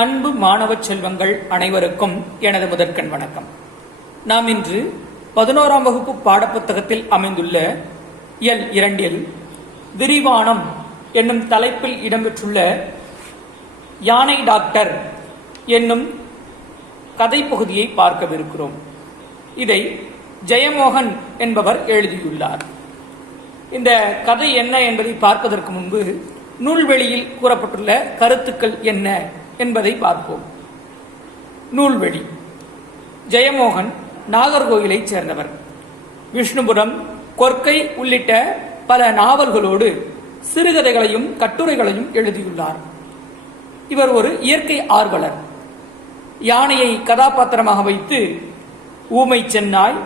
அன்பு மாணவ செல்வங்கள் அனைவருக்கும் எனது முதற்கண் வணக்கம். நாம் இன்று 11ஆம் வகுப்பு பாடப்புத்தகத்தில் அமைந்துள்ள இயல் 2 விரிவானம் என்னும் தலைப்பில் இடம்பெற்றுள்ள யானை டாக்டர் என்னும் கதை பகுதியை பார்க்கவிருக்கிறோம். இதை ஜெயமோகன் என்பவர் எழுதியுள்ளார். இந்த கதை என்ன என்பதை பார்ப்பதற்கு முன்பு நூல்வெளியில் கூறப்பட்டுள்ள கருத்துக்கள் என்ன என்பதை பார்ப்போம். நூல்வெளி. ஜெயமோகன் நாகர்கோயிலைச் சேர்ந்தவர். விஷ்ணுபுரம், கொர்க்கை உள்ளிட்ட பல நாவல்களோடு சிறுகதைகளையும் கட்டுரைகளையும் எழுதியுள்ளார். இவர் ஒரு இயற்கை ஆர்வலர். யானையை கதாபாத்திரமாக வைத்து ஊமை சென்னாய்,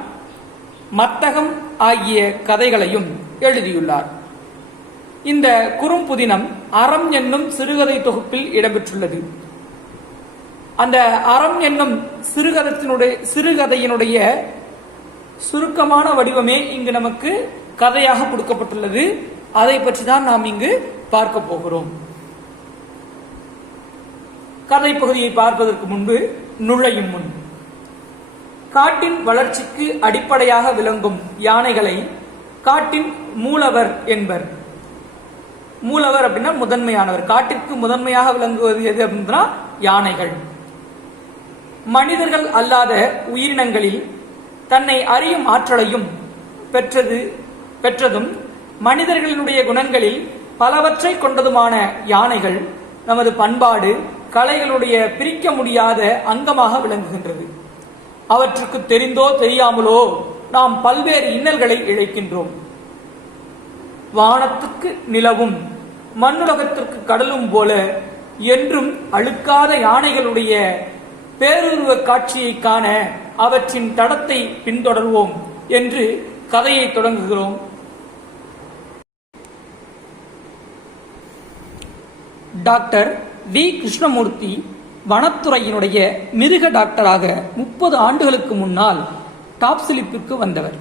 மத்தகம் ஆகிய கதைகளையும் எழுதியுள்ளார். இந்த குறும்புதினம் அறம் என்னும் சிறுகதை தொகுப்பில் இடம்பெற்றுள்ளது. அந்த அறம் என்னும் சிறுகதையினுடைய சுருக்கமான வடிவமே இங்கு நமக்கு கதையாக கொடுக்கப்பட்டுள்ளது. அதை பற்றி தான் நாம் இங்கு பார்க்க போகிறோம். கதை பகுதியை பார்ப்பதற்கு முன்பு நுழையும் முன், காட்டின் வளர்ச்சிக்கு அடிப்படையாக விளங்கும் யானைகளை காட்டின் மூலவர் என்பர். மூலவர் அப்படின்னா முதன்மையானவர். காட்டிற்கு முதன்மையாக விளங்குவது எது அப்படின்னா யானைகள். மனிதர்கள் அல்லாத உயிரினங்களில் தன்னை அறியும் ஆற்றலையும் பெற்றதும் மனிதர்களினுடைய குணங்களில் பலவற்றை கொண்டதுமான யானைகள் நமது பண்பாடு, கலைகளுடைய பிரிக்க முடியாத அங்கமாக விளங்குகின்றது. அவற்றுக்கு தெரிந்தோ தெரியாமலோ நாம் பல்வேறு இன்னல்களை இழைக்கின்றோம். வானத்துக்கு நிலவும் மண்ணுலகத்திற்கு கடலும் போல என்றும் அழுக்காத யானைகளுடைய பேருருவ காட்சியை காண அவற்றின் தடத்தை பின்தொடர்வோம் என்று கதையை தொடங்குகிறோம். Doctor V. கிருஷ்ணமூர்த்தி வனத்துறையினுடைய மிருக டாக்டராக 30 ஆண்டுகளுக்கு முன்னால் டாப்ஸ்லிப்புக்கு வந்தவர்.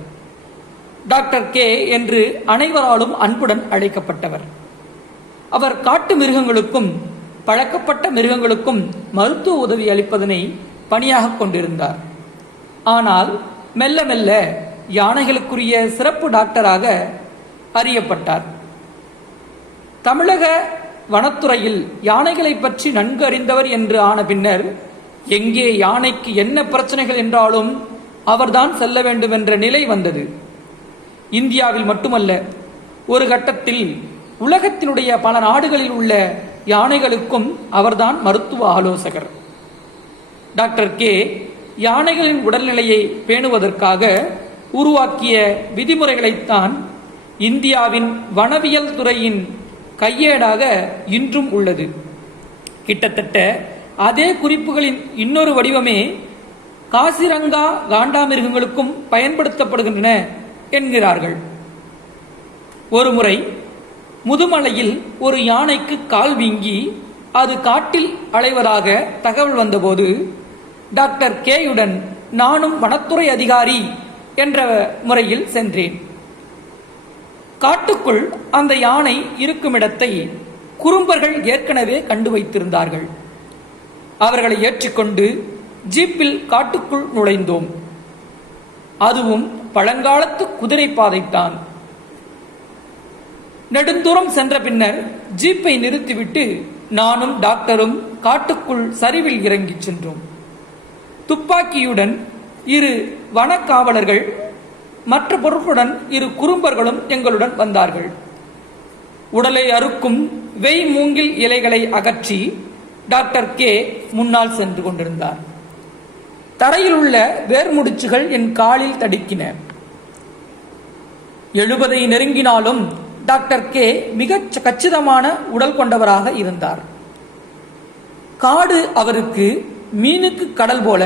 டாக்டர் கே என்று அனைவராலும் அன்புடன் அழைக்கப்பட்டவர். அவர் காட்டு மிருகங்களுக்கும் பழக்கப்பட்ட மிருகங்களுக்கும் மருத்துவ உதவி அளிப்பதனை பணியாக கொண்டிருந்தார். ஆனால் மெல்ல மெல்ல யானைகளுக்குரிய சிறப்பு டாக்டராக அறியப்பட்டார். தமிழக வனத்துறையில் யானைகளை பற்றி நன்கு அறிந்தவர் என்று ஆன பின்னர் எங்கே யானைக்கு என்ன பிரச்சனைகள் என்றாலும் அவர்தான் செல்ல வேண்டும் என்ற நிலை வந்தது. இந்தியாவில் மட்டுமல்ல, ஒரு கட்டத்தில் உலகத்தினுடைய பல நாடுகளில் உள்ள யானைகளுக்கும் அவர்தான் மருத்துவ ஆலோசகர். டாக்டர் கே யானைகளின் உடல்நிலையை பேணுவதற்காக உருவாக்கிய விதிமுறைகளைத்தான் இந்தியாவின் வனவியல் துறையின் கையேடாக இன்றும் உள்ளது. கிட்டத்தட்ட அதே குறிப்புகளின் இன்னொரு வடிவமே காசிரங்கா காண்டாமிருகங்களுக்கும் பயன்படுத்தப்படுகின்றன என்கிறார்கள். ஒருமுறை முதுமலையில் ஒரு யானைக்கு கால் வீங்கி அது காட்டில் அலைவதாக தகவல் வந்தபோது டாக்டர் கேயுடன் நானும் வனத்துறை அதிகாரி என்ற முறையில் சென்றேன். காட்டுக்குள் அந்த யானை இருக்குமிடத்தை குறும்பர்கள் ஏற்கனவே கண்டு வைத்திருந்தார்கள். அவர்களை ஏற்றிக்கொண்டு ஜீப்பில் காட்டுக்குள் நுழைந்தோம். அதுவும் பழங்காலத்து குதிரை பாதைத்தான். நெடுந்தூரம் சென்ற பின்னர் ஜீப்பை நிறுத்திவிட்டு நானும் டாக்டரும் காட்டுக்குள் சரிவில் இறங்கி சென்றோம். துப்பாக்கியுடன் 2 வனக்காவலர்கள், மற்ற பொருட்களுடன் 2 குறும்பர்களும் எங்களுடன் வந்தார்கள். உடலை அறுக்கும் வெய் மூங்கில் இலைகளை அகற்றி டாக்டர் கே முன்னால் சென்று கொண்டிருந்தார். தரையில் உள்ள வேர்முடிச்சுகள் என் காலில் தடுக்கின. 70 நெருங்கினாலும் டாக்டர் கே மிக கச்சிதமான உடல் கொண்டவராக இருந்தார். காடு அவருக்கு மீனுக்கு கடல் போல.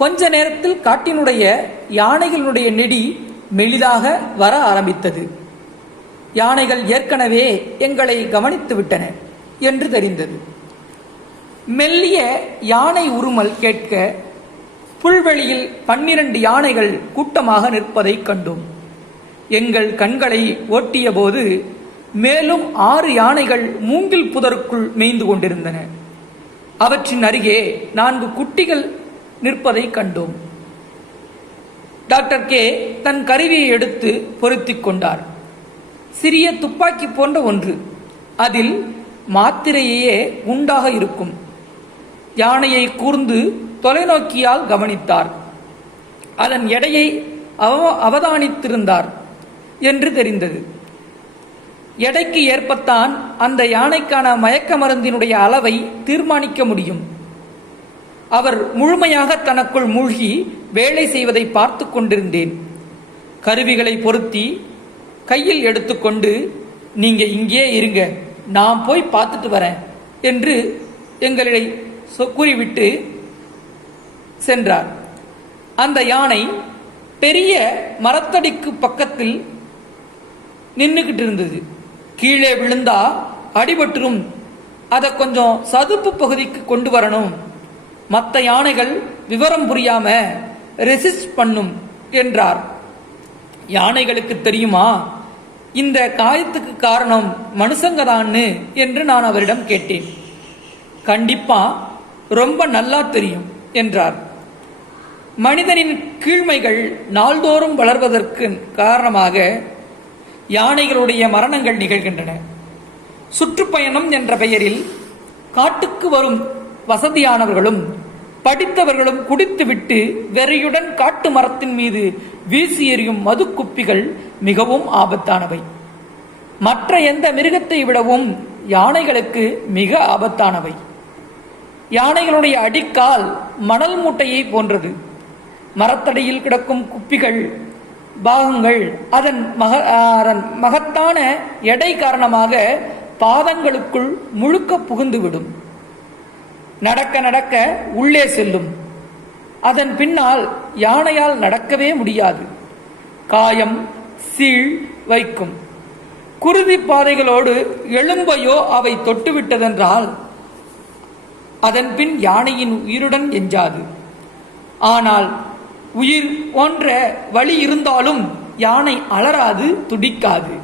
கொஞ்ச நேரத்தில் காட்டினுடைய யானைகளுடைய நெடி மெலிதாக வர ஆரம்பித்தது. யானைகள் ஏற்கனவே எங்களை கவனித்து விட்டன என்று தெரிந்தது. மெல்லிய யானை உருமல் கேட்க புல்வெளியில் 12 யானைகள் கூட்டமாக நிற்பதை கண்டோம். எங்கள் கண்களை ஓட்டிய போது மேலும் 6 யானைகள் மூங்கில் புதருக்குள் மேய்ந்து கொண்டிருந்தன. அவற்றின் அருகே 4 குட்டிகள் நிற்பதை கண்டோம். டாக்டர் கே தன் கருவியை எடுத்து பொருத்திக் கொண்டார். சிறிய துப்பாக்கி போன்ற ஒன்று, அதில் மாத்திரையே உண்டாக இருக்கும். யானையை கூர்ந்து தொலைநோக்கியால் கவனித்தார். அதன் எடையை அவதானித்திருந்தார் என்று தெரிந்தது. எடைக்கு ஏற்பத்தான் அந்த யானைக்கான மயக்க மருந்தினுடைய அளவை தீர்மானிக்க முடியும். அவர் முழுமையாக தனக்குள் மூழ்கி வேலை செய்வதை பார்த்து கொண்டிருந்தேன். கருவிகளை பொருத்தி கையில் எடுத்துக்கொண்டு, நீங்க இங்கே இருங்க, நான் போய் பார்த்துட்டு வரேன் என்று எங்களை கூறிவிட்டு சென்றார். அந்த யானை பெரிய மரத்தடிக்கு பக்கத்தில் நின்றுகிட்டு இருந்தது. கீழே விழுந்தா அடிபட்டுரும், அதை கொஞ்சம் சதுப்பு பகுதிக்கு கொண்டு வரணும், மற்ற யானைகள் விவரம் புரியாம ரெசிஸ்ட் பண்ணும் என்றார். யானைகளுக்கு தெரியுமா இந்த காயத்துக்கு காரணம் மனுஷங்கதான்னு என்று நான் அவரிடம் கேட்டேன். கண்டிப்பா ரொம்ப நல்லா தெரியும் என்றார். மனிதனின் கீழ்மைகள் நாள்தோறும் வளர்வதற்கு காரணமாக யானைகளுடைய மரணங்கள் நிகழ்கின்றன. சுற்றுப்பயணம் என்ற பெயரில் காட்டுக்கு வரும் வசதியானவர்களும் படித்தவர்களும் குடித்துவிட்டு வெறியுடன் காட்டு மரத்தின் மீது வீசி எறியும் மது குப்பிகள் மிகவும் ஆபத்தானவை. மற்ற எந்த மிருகத்தை விடவும் யானைகளுக்கு மிக ஆபத்தானவை. யானைகளுடைய அடிக்கால் மணல் மூட்டையை போன்றது. மரத்தடியில் கிடக்கும் குப்பிகள் பாகங்கள் அதன் மகத்தான எடை காரணமாக பாதங்களுக்குள் முழுக்க புகுந்துவிடும். நடக்க நடக்க உள்ளே செல்லும். அதன் பின்னால் யானையால் நடக்கவே முடியாது. காயம் சீழ் வைக்கும். குருதி பாதைகளோடு எலும்பையோ அவை தொட்டுவிட்டதென்றால் அதன் பின் யானையின் உயிருடன் எஞ்சாது. ஆனால் உயிர் போன்ற வழி இருந்தாலும் யானை அலறாது, துடிக்காது.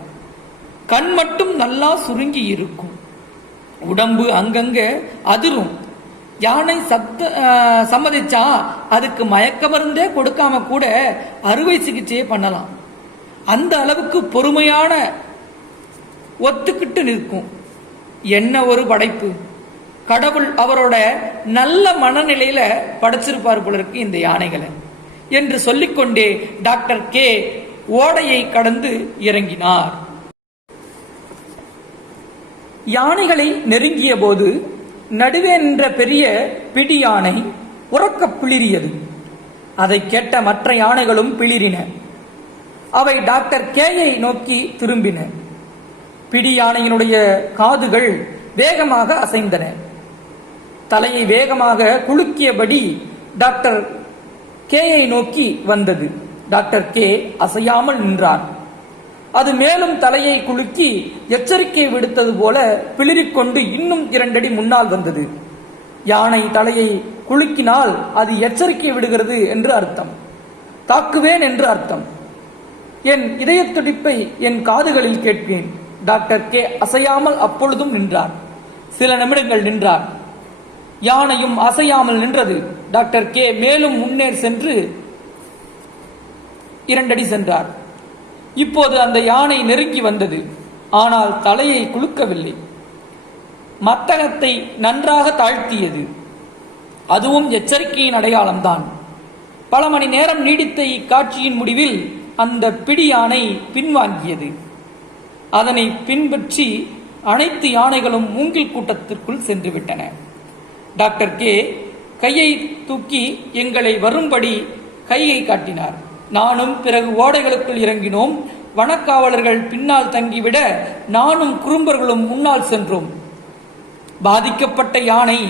கண் மட்டும் நல்லா சுருங்கி இருக்கும். உடம்பு அங்கங்க அதிரும். யானை சம்மதிச்சா அதுக்கு மயக்க மருந்தே கொடுக்காம கூட அறுவை சிகிச்சையே பண்ணலாம். அந்த அளவுக்கு பொறுமையான ஒத்துக்கிட்டு நிற்கும். என்ன ஒரு படைப்பு! கடவுள் அவரோட நல்ல மனநிலையில படைச்சிருப்பார் போல இருக்கு இந்த யானைகளை என்று சொல்லிக்கொண்டே டாக்டர் கே ஓடையை கடந்து இறங்கினார். யானைகளை நெருங்கிய போது நடுவே நின்ற பெரிய பிடி யானை உறக்க பிளிரியது. அதை கேட்ட மற்ற யானைகளும் பிளிரின. அவை டாக்டர் கேயை நோக்கி திரும்பின. பிடி யானையினுடைய காதுகள் வேகமாக அசைந்தன. தலையை வேகமாக குலுக்கியபடி டாக்டர் கேயை நோக்கி வந்தது. டாக்டர் கே அசையாமல் நின்றார். அது மேலும் தலையை குலுக்கி எச்சரிக்கை விடுத்தது போல பிளிரிக்கொண்டு இன்னும் 2 அடி முன்னால் வந்தது. யானை தலையை குலுக்கினால் அது எச்சரிக்கை விடுகிறது என்று அர்த்தம், தாக்குவேன் என்று அர்த்தம். என் இதய துடிப்பை என் காதுகளில் கேட்பேன். டாக்டர் கே அசையாமல் அப்பொழுதும் நின்றார். சில நிமிடங்கள் நின்றார். யானையும் அசையாமல் நின்றது. டாக்டர் கே மேலும் முன்னேறி சென்று 2 அடி சென்றார். இப்போது அந்த யானை நெருங்கி வந்தது. ஆனால் தலையை குலுக்கவில்லை. மத்தகத்தை நன்றாக தாழ்த்தியது. அதுவும் எச்சரிக்கையின் அடையாளம்தான். பல மணி நேரம் நீடித்த இக்காட்சியின் முடிவில் அந்த பிடி யானை பின்வாங்கியது. அதனை பின்பற்றி அனைத்து யானைகளும் மூங்கில் கூட்டத்திற்குள் சென்று விட்டன. டாக்டர் கே கையை தூக்கி எங்களை வரும்படி கையை காட்டினார். நானும் பிறகு ஓடைகளுக்குள் இறங்கினோம். வனக்காவலர்கள் பின்னால் தங்கிவிட நானும் குறும்பர்களும் முன்னால் சென்றோம். பாதிக்கப்பட்ட யானை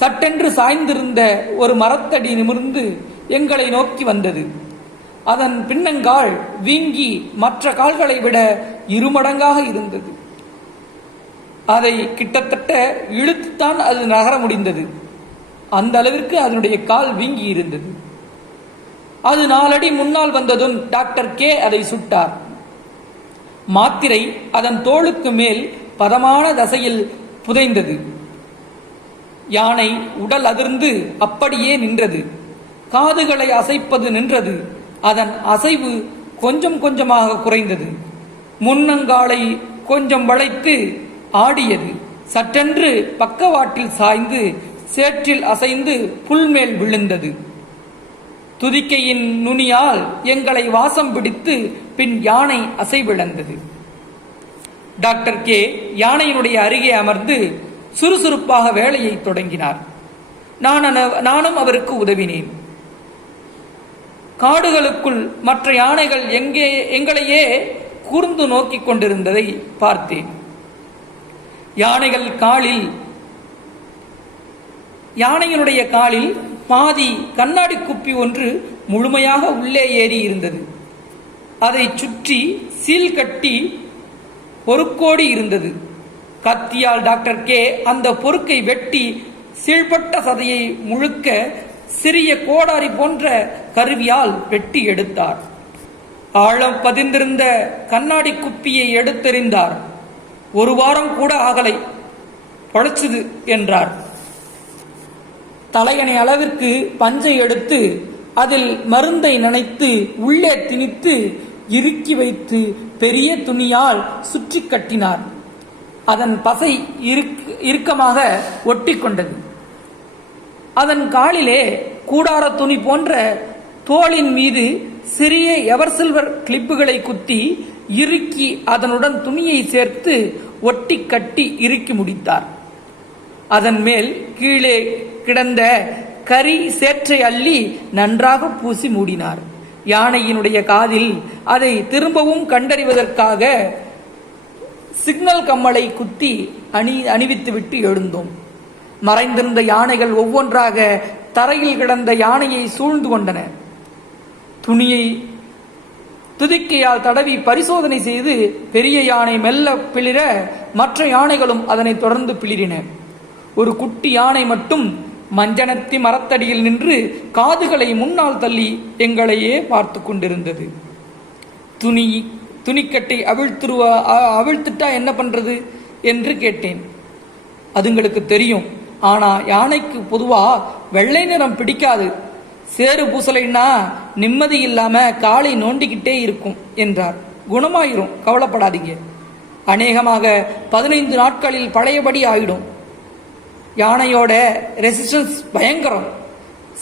சட்டென்று சாய்ந்திருந்த ஒரு மரத்தடி நிமிர்ந்து எங்களை நோக்கி வந்தது. அதன் பின்னங்கால் வீங்கி மற்ற கால்களை விட 2 மடங்காக இருந்தது. அதை கிட்டத்தட்ட இழுத்துத்தான் அது நகர முடிந்தது. அந்த அளவிற்கு அதனுடைய கால் வீங்கி இருந்தது. அது 4 அடி முன்னால் வந்ததும் டாக்டர் கே அதை சுட்டார். மாத்திரை அதன் தோளுக்கு மேல் பதமான தசையில் புதைந்தது. யானை உடல் அதிர்ந்து அப்படியே நின்றது. காதுகளை அசைப்பது நின்றது. அதன் அசைவு கொஞ்சம் கொஞ்சமாக குறைந்தது. முன்னங்காலை கொஞ்சம் வளைத்து ஆடியது. சற்றென்று பக்கவாட்டில் சாய்ந்து சேற்றில் அசைந்து புல்மேல் விழுந்தது. துதிக்கையின் நுனியால் எங்களை வாசம் பிடித்து பின் யானை அசைவிழந்தது. டாக்டர் கே யானையினுடைய அருகே அமர்ந்து சுறுசுறுப்பாக வேலையை தொடங்கினார். நானும் அவருக்கு உதவினேன். காடுகளுக்குள் மற்ற யானைகள் எங்களையே கூர்ந்து நோக்கிக் கொண்டிருந்ததை பார்த்தேன். யானையினுடைய காலில் பாதி கண்ணாடி குப்பி ஒன்று முழுமையாக உள்ளே ஏறி இருந்தது. அதை சுற்றி சீல் கட்டி பொறுக்கோடி இருந்தது. கத்தியால் டாக்டர் கே அந்த பொறுக்கை வெட்டி சீழ்பட்ட சதையை முழுக்க சிறிய கோடாரி போன்ற கருவியால் வெட்டி எடுத்தார். ஆழம் பதிந்திருந்த கண்ணாடி குப்பியை எடுத்தெறிந்தார். 1 வாரம் கூட ஆகலை, பொழைச்சுது என்றார். தலையணை அளவிற்கு பஞ்சை எடுத்து அதில் மருந்தை நனைத்து உள்ளே திணித்து இறுக்கி வைத்து பெரிய துணியால் சுற்றி கட்டினார். அதன் பசை இறுக்கமாக ஒட்டி கொண்டது. அதன் காலிலே கூடார துணி போன்ற தோளின் மீது சிறிய எவர் சில்வர் கிளிப்புகளை குத்தி இறுக்கி அதனுடன் துணியை சேர்த்து ஒட்டி கட்டி இறுக்கி முடித்தார். அதன் மேல் கீழே கிடந்த கரி சேற்றை அள்ளி நன்றாக பூசி மூடினார். யானையினுடைய காதில் அதை திரும்பவும் கண்டறிவதற்காக சிக்னல் கம்மலை குத்தி அணிவித்துவிட்டு எழுந்தோம். மறைந்திருந்த யானைகள் ஒவ்வொன்றாக தரையில் கிடந்த யானையை சூழ்ந்து கொண்டன. துணியை துதிக்கையால் தடவி பரிசோதனை செய்து பெரிய யானை மெல்ல பிளிர மற்ற யானைகளும் அதனை தொடர்ந்து பிளிரின. ஒரு குட்டி யானை மட்டும் மஞ்சனத்தி மரத்தடியில் நின்று காதுகளை முன்னால் தள்ளி எங்களையே பார்த்து கொண்டிருந்தது. துணிக்கட்டை அவிழ்த்துட்டா என்ன பண்றது என்று கேட்டேன். அதுங்களுக்கு தெரியும், ஆனா யானைக்கு பொதுவா வெள்ளை நிறம் பிடிக்காது. சேறு பூசலைன்னா நிம்மதி இல்லாம காலை நோண்டிக்கிட்டே இருக்கும் என்றார். குணமாயிரும், கவலைப்படாதீங்க. அநேகமாக 15 நாட்களில் பழையபடி ஆயிடும். யானையோட ரெசிஸ்டன்ஸ் பயங்கரம்.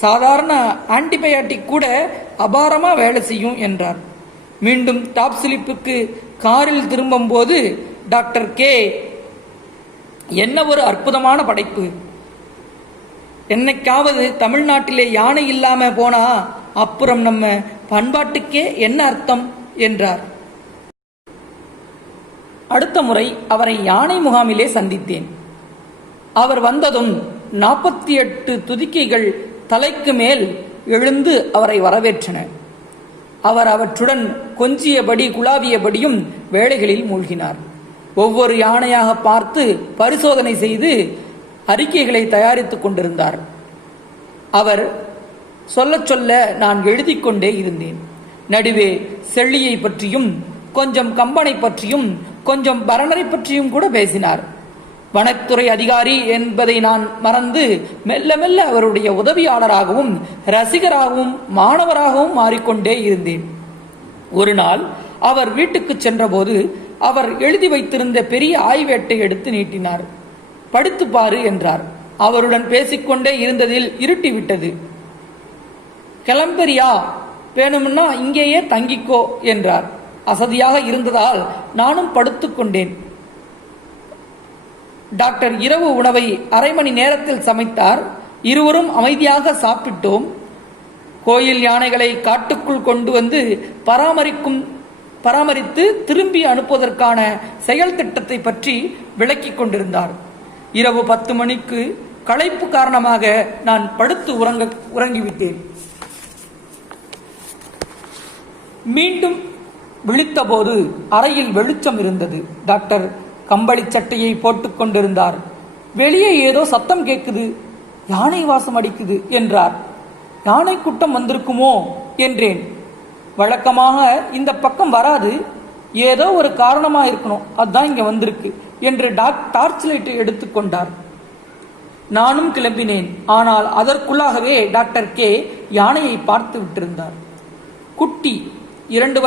சாதாரண ஆன்டிபயாட்டிக் கூட அபாரமா வேலை செய்யும் என்றார். மீண்டும் டாப் ஸ்லிப்புக்கு காரில் திரும்பும் போது டாக்டர் கே, என்ன ஒரு அற்புதமான படைப்பு! என்னைக்காவது தமிழ்நாட்டிலே யானை இல்லாம போனா அப்புறம் நம்ம பண்பாட்டுக்கே என்ன அர்த்தம் என்றார். அடுத்த முறை அவரை யானை முகாமிலே சந்தித்தேன். அவர் வந்ததும் 48 துதிக்கைகள் தலைக்கு மேல் எழுந்து அவரை வரவேற்றன. அவர் அவற்றுடன் கொஞ்சியபடி குழாவியபடியும் வேலைகளில் மூழ்கினார். ஒவ்வொரு யானையாக பார்த்து பரிசோதனை செய்து அறிக்கைகளை தயாரித்துக் கொண்டிருந்தார். அவர் சொல்ல சொல்ல நான் எழுதி கொண்டே இருந்தேன். நடுவே செள்ளியை பற்றியும் கொஞ்சம் கம்பனை பற்றியும் கொஞ்சம் பரணரை பற்றியும் கூட பேசினார். வனத்துறை அதிகாரி என்பதை நான் மறந்து மெல்ல மெல்ல அவருடைய உதவியாளராகவும் ரசிகராகவும் மாணவராகவும் மாறிக்கொண்டே இருந்தேன். ஒரு நாள் அவர் வீட்டுக்கு சென்றபோது அவர் எழுதி வைத்திருந்த பெரிய ஆய்வேட்டை எடுத்து நீட்டினார். படுத்து பாரு என்றார். அவருடன் பேசிக்கொண்டே இருந்ததில் இருட்டிவிட்டது. கிளம்பெரியா, வேணும்னா இங்கேயே தங்கிக்கோ என்றார். அசதியாக இருந்ததால் நானும் படுத்துக்கொண்டேன். டாக்டர் இரவு உணவை அரை மணி நேரத்தில் சமைத்தார். இருவரும் அமைதியாக சாப்பிட்டோம். கோயில் யானைகளை காட்டுக்குள் கொண்டு வந்து பராமரித்து திரும்பி அனுப்புவதற்கான செயல் திட்டத்தை பற்றி விளக்கிக் கொண்டிருந்தார். இரவு 10 மணிக்கு களைப்பு காரணமாக நான் படுத்து உறங்கிவிட்டேன். மீண்டும் விழித்தபோது அறையில் வெளிச்சம் இருந்தது. டாக்டர் கம்பளி சட்டையை போட்டுக் கொண்டிருந்தார். வெளியே ஏதோ சத்தம் கேட்குது, யானை வாசம் அடிக்குது என்றார். யானை கூட்டம் வந்திருக்குமோ என்றேன். வழக்கமாக இந்த பக்கம் வராது, ஏதோ ஒரு காரணமா இருக்கணும், அதுதான் இங்க வந்திருக்கு என்று டார்ச் லைட்டை எடுத்துக்கொண்டார். நானும் கிளம்பினேன். ஆனால் அதற்குள்ளாகவே டாக்டர் கே யானையை பார்த்து விட்டிருந்தார். குட்டி 2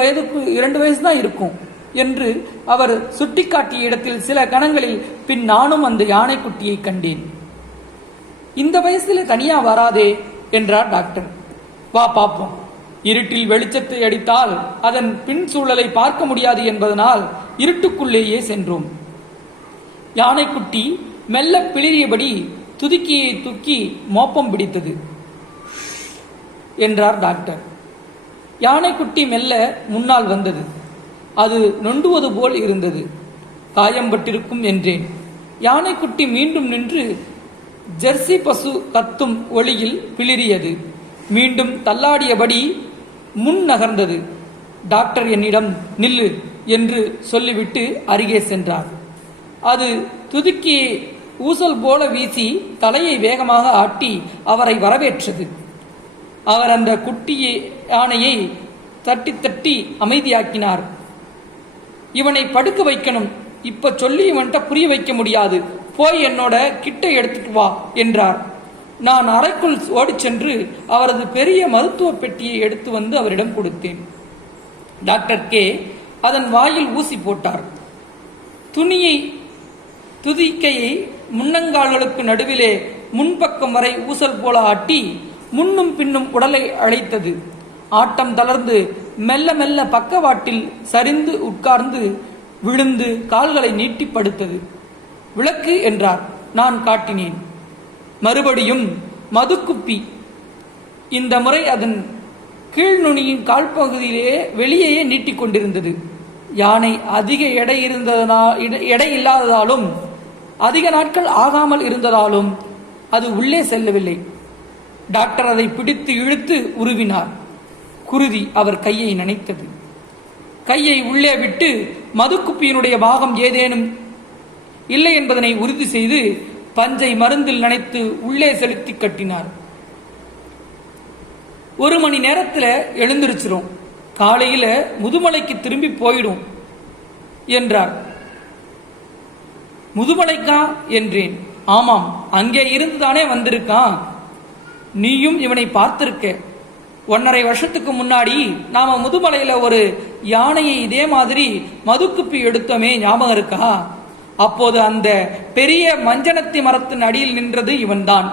வயசு தான் இருக்கும் என்று அவர் சுட்டிக்காட்டிய இடத்தில் சில கணங்களில் பின் நானும் அந்த யானை குட்டியை கண்டேன். இந்த வயசுல தனியா வராதே என்றார் டாக்டர். வா பாப்போம். இருட்டில் வெளிச்சத்தை அடித்தால் அதன் பின் சூழலை பார்க்க முடியாது என்பதனால் இருட்டுக்குள்ளேயே சென்றோம். யானைக்குட்டி மெல்ல பிளிரியபடி துதிக்கியை தூக்கி மோப்பம் பிடித்தது என்றார் டாக்டர். யானைக்குட்டி மெல்ல முன்னால் வந்தது. அது நொண்டுவது போல் இருந்தது. காயம்பட்டிருக்கும் என்றேன். யானைக்குட்டி மீண்டும் நின்று ஜெர்சி பசு கத்தும் ஒளியில் பிளிரியது. மீண்டும் தள்ளாடியபடி முன் நகர்ந்தது. டாக்டர் என்னிடம் நில்லு என்று சொல்லிவிட்டு அருகே சென்றார். அது துதுக்கியை ஊசல் போல வீசி தலையை வேகமாக ஆட்டி அவரை வரவேற்றது. அவர் அந்த குட்டியை யானையை தட்டி தட்டி அமைதியாக்கினார். இவனை படுக்க வைக்கணும். இப்ப சொல்லி இவன்கிட்ட புரிய வைக்க முடியாது. போய் என்னோட கிட்ட எடுத்துட்டு வா என்றார். நான் அறைக்குள் ஓடிச் சென்று அவரது பெரிய மருத்துவ பெட்டியை எடுத்து வந்து அவரிடம் கொடுத்தேன். டாக்டர் கே அதன் வாயில் ஊசி போட்டார். துதிக்கையை முன்னங்கால்களுக்கு நடுவிலே முன்பக்கம் வரை ஊசல் போல ஆட்டி முன்னும் பின்னும் உடலை அழைத்தது. ஆட்டம் தளர்ந்து மெல்ல மெல்ல பக்கவாட்டில் சரிந்து உட்கார்ந்து விழுந்து கால்களை நீட்டி படுத்தது. விளக்கு என்றார். நான் காட்டினேன். மறுபடியும் மதுக்குப்பி. இந்த முறை அதன் கீழ்நுனியின் கால்பகுதியிலே வெளியே நீட்டிக்கொண்டிருந்தது. யானை அதிக எடை இல்லாததாலும் அதிக நாட்கள் ஆகாமல் இருந்ததாலும் அது உள்ளே செல்லவில்லை. டாக்டர் அதை பிடித்து இழுத்து உருவினார். குருதி அவர் கையை நனைத்தது. கையை உள்ளே விட்டு மதுக்குப்பியினுடைய பாகம் ஏதேனும் இல்லை என்பதனை உறுதி செய்து பஞ்சை மருந்தில் நனைத்து உள்ளே செலுத்தி கட்டினார். 1 மணி நேரத்தில் எழுந்திருச்சிரும். காலையில முதுமலைக்கு திரும்பி போயிடும் என்றார். முதுமலைக்கா என்றேன். ஆமாம், அங்கே இருந்துதானே வந்திருக்கான். நீயும் இவனை பார்த்திருக்க. 1.5 வருஷத்துக்கு முன்னாடி நாம முதுமலையில ஒரு யானையை இதே மாதிரி மதுக்குப்பி எடுத்தோமே, ஞாபகம் இருக்கா? அப்போது அந்த பெரிய மஞ்சனத்தி மரத்தின் அடியில் நின்றது இவன்தான்.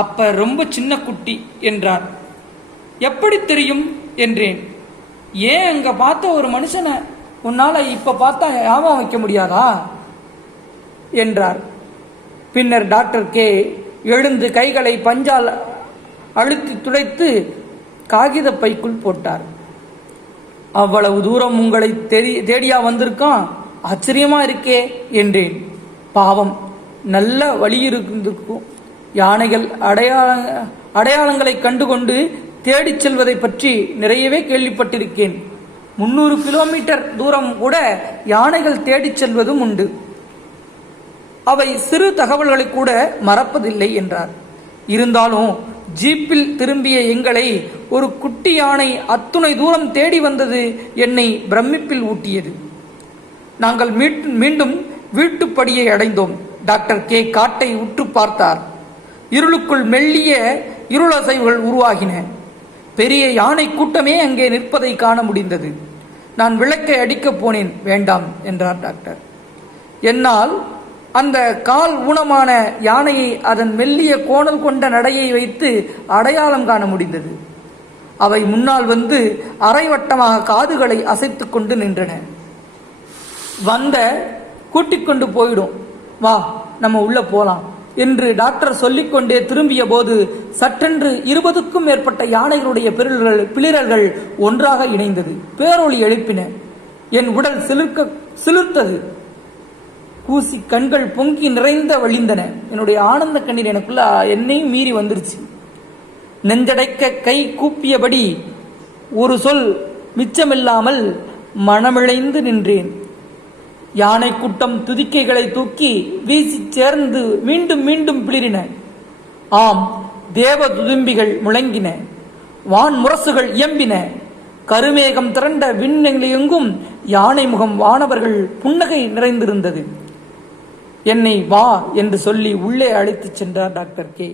அப்ப ரொம்ப சின்ன குட்டி என்றார். எப்படி தெரியும் என்றேன். ஏன் அங்க பார்த்த ஒரு மனுஷனை உன்னால இப்ப பார்த்தா ஞாபகம் வைக்க முடியாதா என்றார். பின்னர் டாக்டர் கே எழுந்து கைகளை பஞ்சால் அழுத்தி துடைத்து காகித பைக்குள் போட்டார். அவ்வளவு தூரம் உங்களை தேடியா வந்திருக்கான்? ஆச்சரியமா இருக்கே என்றேன். பாவம், நல்ல வழி இருந்திருக்கும். யானைகள் அடையாளங்களை கண்டுகொண்டு தேடிச் செல்வதை பற்றி நிறையவே கேள்விப்பட்டிருக்கேன். 300 கிலோமீட்டர் தூரம் கூட யானைகள் தேடிச் செல்வதும் உண்டு. அவை சிறு தகவல்களை கூட மறப்பதில்லை என்றார். இருந்தாலும் ஜீப்பில் திரும்பிய எங்களை ஒரு குட்டி யானை அத்துணை தூரம் தேடி வந்தது என்னை பிரமிப்பில் ஊட்டியது. நாங்கள் மீண்டும் வீட்டுப்படியை அடைந்தோம். டாக்டர் கே காட்டை உற்று பார்த்தார். இருளுக்குள் மெல்லிய இருளசைவுகள் உருவாகின. பெரிய யானை கூட்டமே அங்கே நிற்பதை காண முடிந்தது. நான் விளக்கை அடிக்கப் போனேன். வேண்டாம் என்றார் டாக்டர். என்னால் அந்த கால் ஊனமான யானையை அதன் மெல்லிய கோணல் கொண்ட நடையை வைத்து அடையாளம் காண முடிந்தது. அவை முன்னால் வந்து அரைவட்டமாக காதுகளை அசைத்து கொண்டு நின்றன. கூட்டிக் கொண்டு போயிடும், வா நம்ம உள்ள போலாம் என்று டாக்டர் சொல்லிக்கொண்டே திரும்பிய போது சற்றென்று 20க்கும் மேற்பட்ட யானைகளுடைய பிளிரல்கள் ஒன்றாக இணைந்தது. பேரொளி எழுப்பின. என் உடல் சிலிர்த்தது. கூசி கண்கள் பொங்கி நிறைந்த வழிந்தன. என்னுடைய ஆனந்த கண்ணீர் எனக்குள்ள என்னையும் மீறி வந்துருச்சு. நெஞ்சடைக்க கை கூப்பியபடி ஒரு சொல் மிச்சமில்லாமல் மனமிழைந்து நின்றேன். யானை கூட்டம் துதிக்கைகளை தூக்கி வீசி சேர்ந்து மீண்டும் மீண்டும் பிளிரின. ஆம், தேவ துதும்பிகள் முழங்கின. வான் முரசுகள் இயம்பின. கருமேகம் திரண்ட விண்ணெங்கும் யானை முகம் வானவர்கள் புன்னகை நிறைந்திருந்தது. என்னை வா என்று சொல்லி உள்ளே அழைத்துச் சென்றார் டாக்டர் கே.